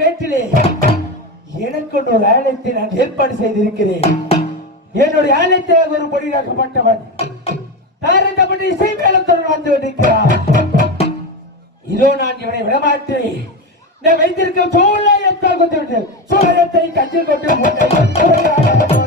வீட்டிலே எனக்கு ஒரு ஆலயத்தை நான் ஏற்பாடு செய்திருக்கிறேன். என்னுடைய ஆலயத்தில் ஒரு பொடியாக்கப்பட்டவன் தாரந்தப்பட்டு இசை மேலத்துடன் வந்து இருக்கிறான். இதோ நான் இவனை விடமாட்டேன். நான் வைத்திருக்கும் சோழத்தை கஞ்சில் கொண்டு